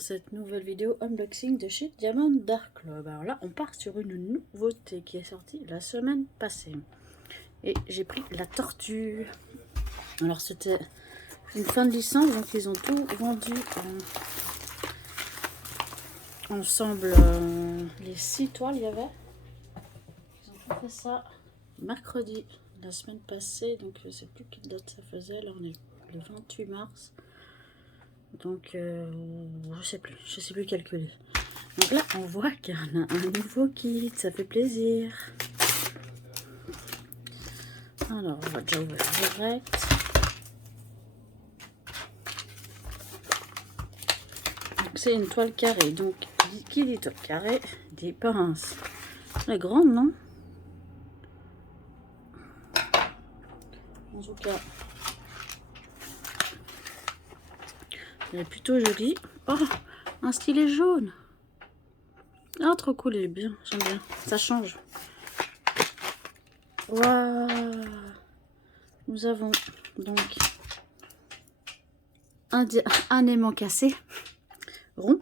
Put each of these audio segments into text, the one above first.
cette nouvelle vidéo unboxing de chez Diamond Dark Club. Alors là, on part sur une nouveauté qui est sortie la semaine passée. Et j'ai pris la tortue. Alors c'était une fin de licence, donc ils ont tout vendu ensemble. Les 6 toiles, il y avait. Ils ont tout fait ça mercredi, la semaine passée. Donc je sais plus quelle date ça faisait. Là on est le 28 mars. Donc je sais plus calculer. Donc là on voit qu'il y en a un nouveau kit, ça fait plaisir. Alors on va déjà ouvrir direct. C'est une toile carrée, donc qui dit toile carrée dit pince. Elle est grande, non? En tout cas, elle est plutôt jolie. Oh, un stylet jaune. Ah, trop cool, il est bien, j'aime bien. Ça change. Waouh. Nous avons donc un aimant cassé, rond,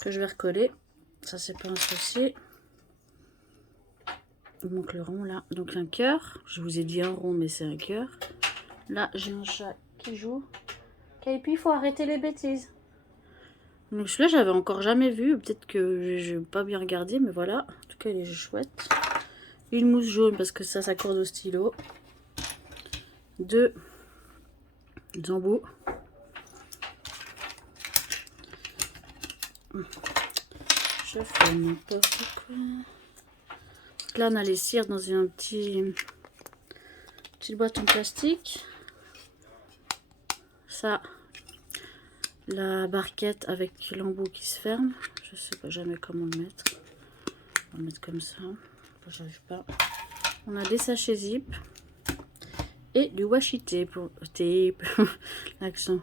que je vais recoller. Ça, c'est pas un souci. Il manque le rond là. Donc un cœur. Je vous ai dit un rond, mais c'est un cœur. Là, j'ai un chat qui joue. Et puis, il faut arrêter les bêtises. Donc celui-là, j'avais encore jamais vu. Peut-être que je n'ai pas bien regardé, mais voilà. En tout cas, il est chouette. Une mousse jaune parce que ça s'accorde au stylo. 2 embouts. Je fais n'importe quoi. Là, on a les cires dans une petite boîte en plastique. Ça, la barquette avec l'embout qui se ferme. Je sais pas jamais comment le mettre. On va le mettre comme ça. J'arrive pas. On a des sachets zip et du washi tape. L'accent.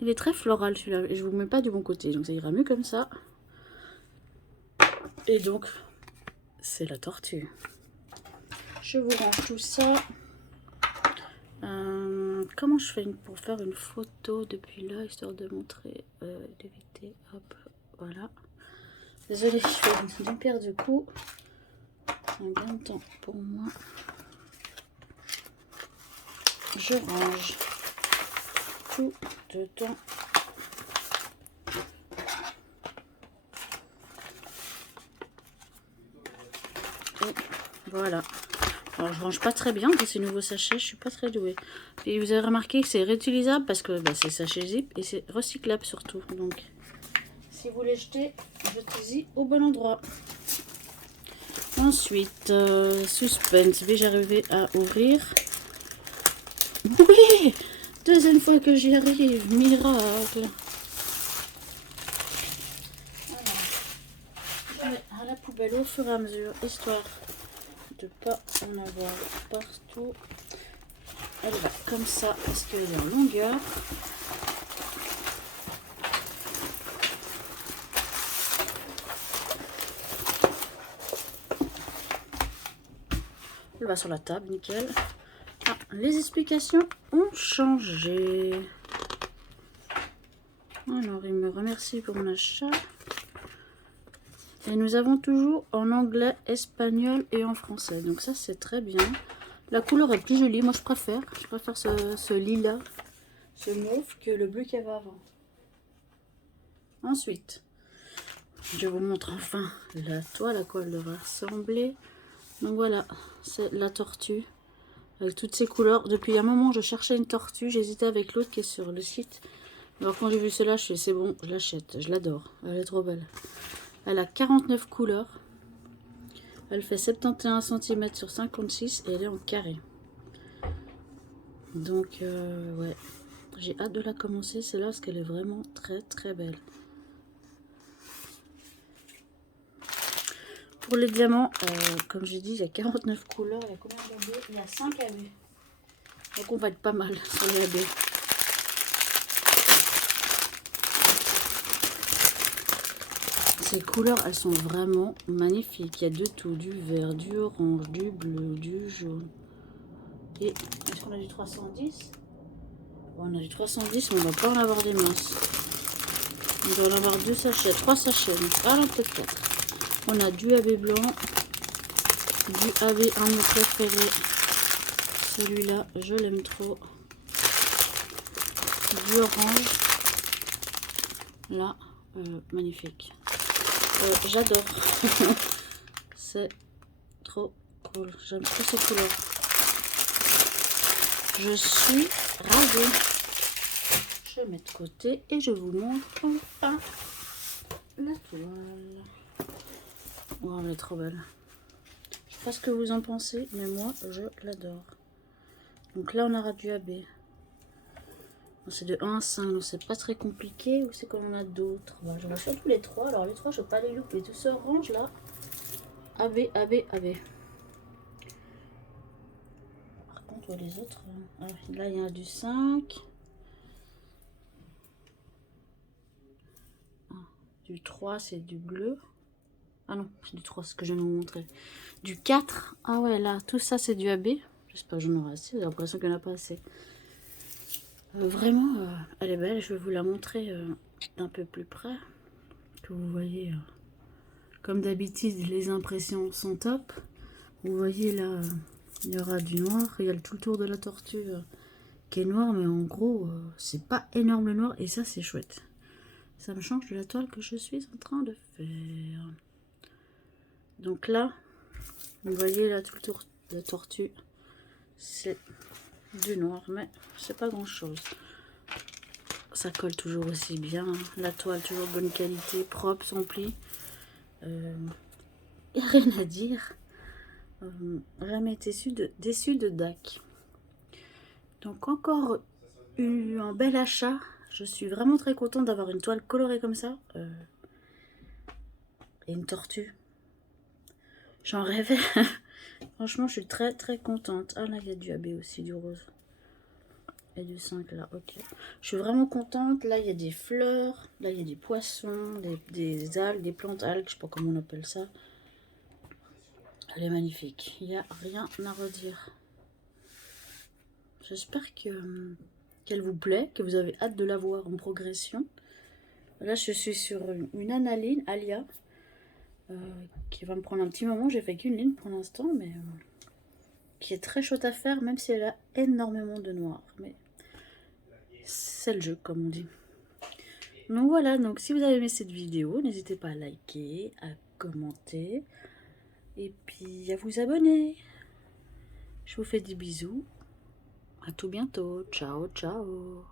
Il est très floral celui-là et je vous mets pas du bon côté, donc ça ira mieux comme ça. Et donc, c'est la tortue. Je vous range tout ça. Comment je fais pour faire une photo depuis là, histoire de montrer, d'éviter, hop, voilà. Désolée, je fais une paire de coups. Un gain de temps pour moi. Je range tout dedans. Et voilà. Alors je range pas très bien ces nouveaux sachets, je suis pas très douée. Et vous avez remarqué que c'est réutilisable parce que c'est sachet zip et c'est recyclable surtout. Donc si vous les jetez, jetez-y au bon endroit. Ensuite, suspense, vais-je arriver à ouvrir? Oui, deuxième fois que j'y arrive, miracle. Voilà. Je mets à la poubelle au fur et à mesure, histoire de pas en avoir partout. Elle va comme ça parce qu'elle est en longueur. Elle va sur la table, nickel. Ah, les explications ont changé. Alors, il me remercie pour mon achat. Et nous avons toujours en anglais, espagnol et en français. Donc ça, c'est très bien. La couleur est plus jolie. Moi, je préfère. Je préfère ce lilas, ce mauve, que le bleu qu'il y avait avant. Ensuite, je vous montre enfin la toile à quoi elle devrait ressembler. Donc voilà, c'est la tortue. Avec toutes ces couleurs. Depuis un moment, je cherchais une tortue. J'hésitais avec l'autre qui est sur le site. Alors quand j'ai vu cela, je fais c'est bon, je l'achète. Je l'adore. Elle est trop belle. Elle a 49 couleurs. Elle fait 71 cm sur 56 et elle est en carré. Donc ouais, j'ai hâte de la commencer celle-là parce qu'elle est vraiment très très belle. Pour les diamants, comme j'ai dit, il y a 49 couleurs. Il y a combien d'AB? Il y a 5 AB. Donc on va être pas mal sur les AB. Ces couleurs, elles sont vraiment magnifiques. Il y a de tout, du vert, du orange, du bleu, du jaune. Et est-ce qu'on a du 310? Bon, on a du 310, mais on va pas en avoir des masses. On doit en avoir 2 sachets, 3 sachets. Donc, ah non, peut-être 4. On a du AB blanc, du AB, un de mes préférés. Celui-là, je l'aime trop. Du orange. Là, magnifique. J'adore. C'est trop cool. J'aime trop ces couleurs. Je suis ravie. Je mets de côté et je vous montre enfin la toile. Oh, elle est trop belle. Je sais pas ce que vous en pensez, mais moi, je l'adore. Donc là, on aura du AB. C'est de 1 à 5, donc c'est pas très compliqué. Ou c'est comme on a d'autres. Bah, j'en ai surtout les 3. Alors les 3, je ne vais pas les louper. Tout ce orange là. AB, AB, AB. Par contre, les autres. Ah, là, il y en a du 5. Ah, du 3, c'est du bleu. Ah non, c'est du 3, ce que je viens de vous montrer. Du 4. Ah ouais, là, tout ça, c'est du AB. J'espère que j'en aurai assez. J'ai l'impression qu'il n'y en a pas assez. Vraiment, elle est belle. Je vais vous la montrer d'un peu plus près. Que vous voyez, comme d'habitude, les impressions sont top. Vous voyez là, il y aura du noir. Il y a tout le tour de la tortue qui est noir. Mais en gros, c'est pas énorme le noir. Et ça, c'est chouette. Ça me change de la toile que je suis en train de faire. Donc là, vous voyez là, tout le tour de la tortue. C'est du noir, mais c'est pas grand chose. Ça colle toujours aussi bien. La toile toujours de bonne qualité, propre, sans pli. Y a rien à dire. Jamais été déçu de DAC. Donc encore un bel achat. Je suis vraiment très contente d'avoir une toile colorée comme ça. Et une tortue. J'en rêvais. Franchement, je suis très très contente. Ah là, il y a du AB aussi, du rose. Et du 5 là, ok. Je suis vraiment contente. Là, il y a des fleurs. Là, il y a des poissons, des algues, des plantes algues. Je sais pas comment on appelle ça. Elle est magnifique. Il n'y a rien à redire. J'espère qu'elle vous plaît, que vous avez hâte de la voir en progression. Là, je suis sur une analine, Alia, qui va me prendre un petit moment. J'ai fait qu'une ligne pour l'instant, mais qui est très chaude à faire, même si elle a énormément de noir. Mais c'est le jeu, comme on dit. Donc voilà, donc si vous avez aimé cette vidéo, n'hésitez pas à liker, à commenter, et puis à vous abonner. Je vous fais des bisous. À tout bientôt. Ciao, ciao.